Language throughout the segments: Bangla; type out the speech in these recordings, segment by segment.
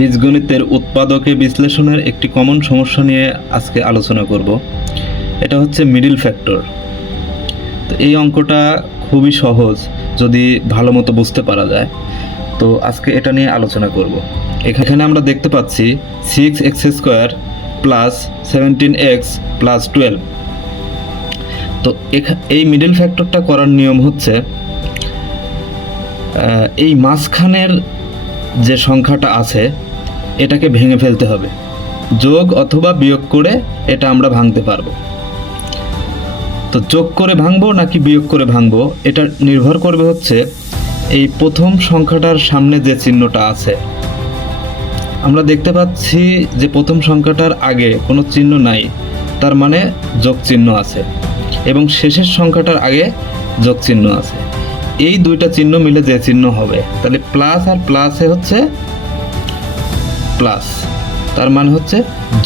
বীজগণিতের উৎপাদকে বিশ্লেষণের একটি কমন সমস্যা নিয়ে আজকে আলোচনা করব। এটা হচ্ছে মিডিল ফ্যাক্টর তো এই অঙ্কটা খুবই সহজ, যদি ভালো মতো বুঝতে পারা যায়। তো আজকে এটা নিয়ে আলোচনা করব। এখানে আমরা দেখতে পাচ্ছি six x square plus seventeen x plus twelve তো এই মিডিল ফ্যাক্টরটা করার নিয়ম হচ্ছে এই মাঝখানের যে সংখ্যাটা আছে এটাকে ভেঙে ফেলতে হবে। যোগ অথবা বিয়োগ করে এটা আমরা ভাঙতে পারব। তো যোগ করে ভাঙবো নাকি বিয়োগ করে ভাঙবো, এটা নির্ভর করবে হচ্ছে এই প্রথম সংখ্যাটার সামনে যে চিহ্নটা আছে। আমরা দেখতে পাচ্ছি যে প্রথম সংখ্যাটার আগে কোনো চিহ্ন নাই, তার মানে যোগ চিহ্ন আছে এবং শেষের সংখ্যাটার আগে যোগ চিহ্ন আছে। এই দুইটা চিহ্ন মিলে যে চিহ্ন হবে, তাহলে প্লাস আর প্লাসে হচ্ছে প্লাস তার মানে হচ্ছে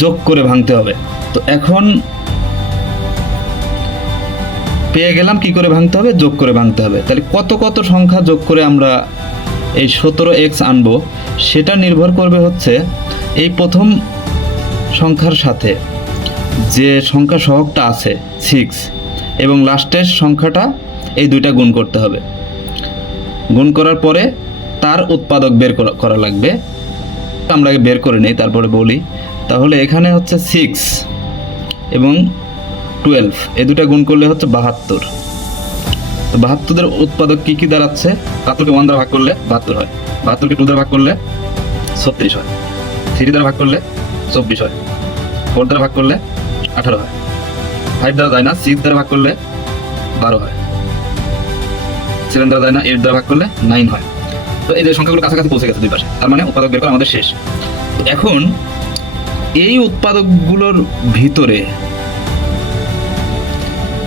যোগ করে ভাঙতে হবে। তো এখন পেয়ে গেলাম, কি করে ভাঙতে হবে? যোগ করে ভাঙতে হবে। তাহলে কত কত সংখ্যা যোগ করে আমরা এই সতেরো এক্স আনব, সেটা নির্ভর করবে হচ্ছে এই প্রথম সংখ্যার সাথে যে সংখ্যা সহগটা আছে সিক্স এবং লাস্টের সংখ্যাটা এই দুইটা গুণ করতে হবে। গুণ করার পরে তার উৎপাদক বের করা লাগবে। আমরা বের করে নেই, তারপরে বলি। তাহলে এখানে হচ্ছে সিক্স এবং টুয়েলভ এই দুটা গুণ করলে হচ্ছে বাহাত্তর। তো বাহাত্তরের উৎপাদক কী কী দাঁড়াচ্ছে? বাহাত্তরকে ওয়ান দ্বারা ভাগ করলে বাহাত্তর হয়। বাহাত্তরকে টু দ্বারা ভাগ করলে ছত্রিশ হয়। থ্রি দ্বারা ভাগ করলে চব্বিশ হয়। ফোর দ্বারা ভাগ করলে আঠারো হয়। ফাইভ দ্বারা যায় না সিক্স দ্বারা ভাগ করলে বারো হয়। সেভেন দ্বারা যায় না এইট দ্বারা ভাগ করলে নাইন হয়। তো এই যে সংখ্যাগুলো কাছাকাছি পৌঁছে গেছে দুই পাশে, তার মানে উৎপাদক বের করা আমাদের শেষ। এখন এই উৎপাদকগুলোর ভিতরে,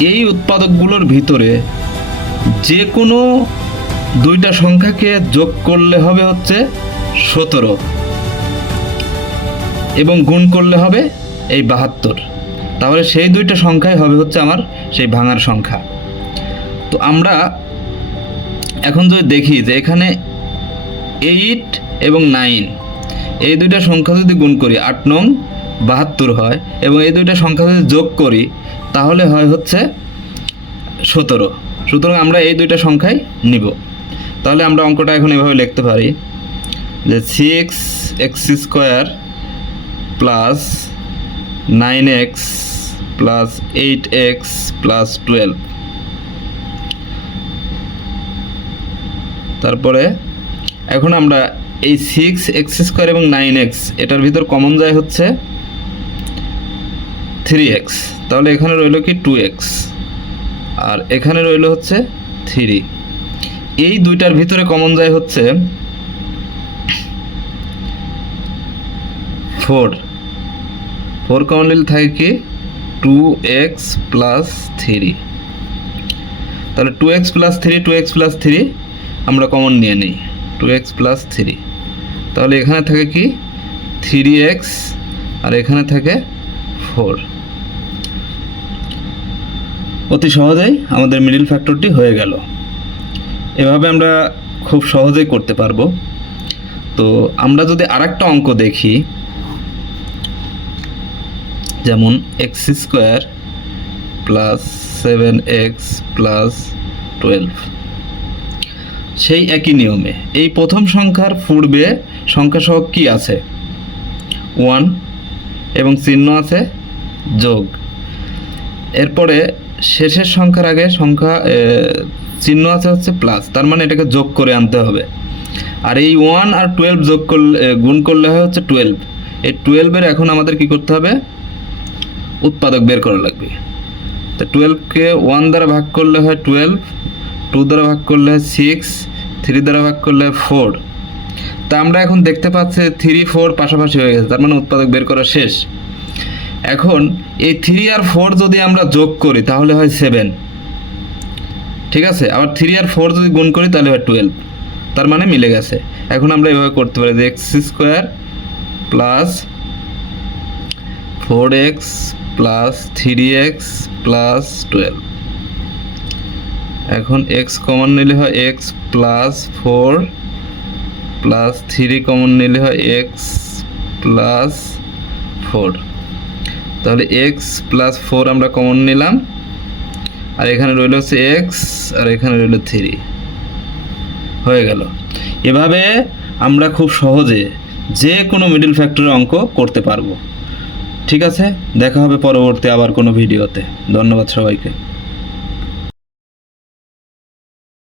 এই উৎপাদকগুলোর ভিতরে যে কোনো দুইটা সংখ্যাকে যোগ করলে হবে হচ্ছে সতেরো এবং গুণ করলে হবে এই বাহাত্তর। তাহলে সেই দুইটা সংখ্যাই হবে হচ্ছে আমার সেই ভাঙার সংখ্যা। তো আমরা এখন যদি দেখি যে এখানে এইট এবং নাইন। এই দুইটা সংখ্যা যদি গুণ করি, আট নং বাহাত্তর হয় এবং এই দুইটা সংখ্যা যদি যোগ করি, তাহলে হয় হচ্ছে সতেরো। সুতরাং আমরা এই দুইটা সংখ্যাই নিব। তাহলে আমরা অঙ্কটা এখন এভাবে লিখতে পারি যে six x square plus nine x plus eight x plus twelve তারপরে এখন আমরা এই সিক্স এক্স স্কোয়ার এবং নাইন এক্স এটার ভিতর কমন যায় হচ্ছে থ্রি এক্স তাহলে এখানে রইল কি টু এক্স আর এখানে রইল হচ্ছে থ্রি এই দুইটার ভিতরে কমন যায় হচ্ছে ফোর ফোর কমন নিলে থাকে কি টু এক্স প্লাস থ্রি তাহলে two x plus three two x plus three আমরা কমন নিয়ে নিই। টু এক্স প্লাস থ্রি তাহলে এখানে থাকে কি? থ্রি এক্স আর এখানে থাকে ফোর অতি সহজেই আমাদের মিডিল ফ্যাক্টরটি হয়ে গেল। এভাবে আমরা খুব সহজেই করতে পারব। তো আমরা যদি আরেকটা অঙ্ক দেখি, যেমন x square plus seven x plus twelve সেই একই নিয়মে। এই প্রথম সংখ্যার পূর্বে সংখ্যা সহ কি আছে? ওয়ান এবং চিহ্ন আছে যোগ। এরপরে শেষের সংখ্যার আগে সংখ্যা চিহ্ন আছে হচ্ছে প্লাস তার মানে এটাকে যোগ করে আনতে হবে। আর এই ওয়ান আর টুয়েলভ যোগ করলে গুণ করলে হয় হচ্ছে টুয়েলভ এই টুয়েলভের এখন আমাদের কি করতে হবে? উৎপাদক বের করা লাগবে। তো টুয়েলভকে ওয়ান দ্বারা ভাগ করলে হয় টুয়েলভ টু দ্বারা ভাগ করলে সিক্স থ্রি দ্বারা ভাগ করলে ফোর তা আমরা এখন দেখতে পাচ্ছি থ্রি ফোর পাশাপাশি হয়ে গেছে, তার মানে উৎপাদক বের করা শেষ। এখন এই থ্রি আর ফোর যদি আমরা যোগ করি, তাহলে হয় সেভেন ঠিক আছে? আবার থ্রি আর ফোর যদি গুণ করি, তাহলে হয় টুয়েলভ তার মানে মিলে গেছে। এখন আমরা এভাবে করতে পারি যে x square plus four x plus three x plus twelve এখন এক্স কমন নিলে হয় x plus four plus three common নিলে হয় এক্স প্লাস ফোর তাহলে এক্স প্লাস ফোর আমরা কমন নিলাম। আর এখানে রইল হচ্ছে এক্স আর এখানে রইল থ্রি হয়ে গেল। এভাবে আমরা খুব সহজে যে কোনো মিডল ফ্যাক্টরের অঙ্ক করতে পারব। ঠিক আছে? দেখা হবে পরবর্তী আবার কোনো ভিডিওতে ধন্যবাদ সবাইকে।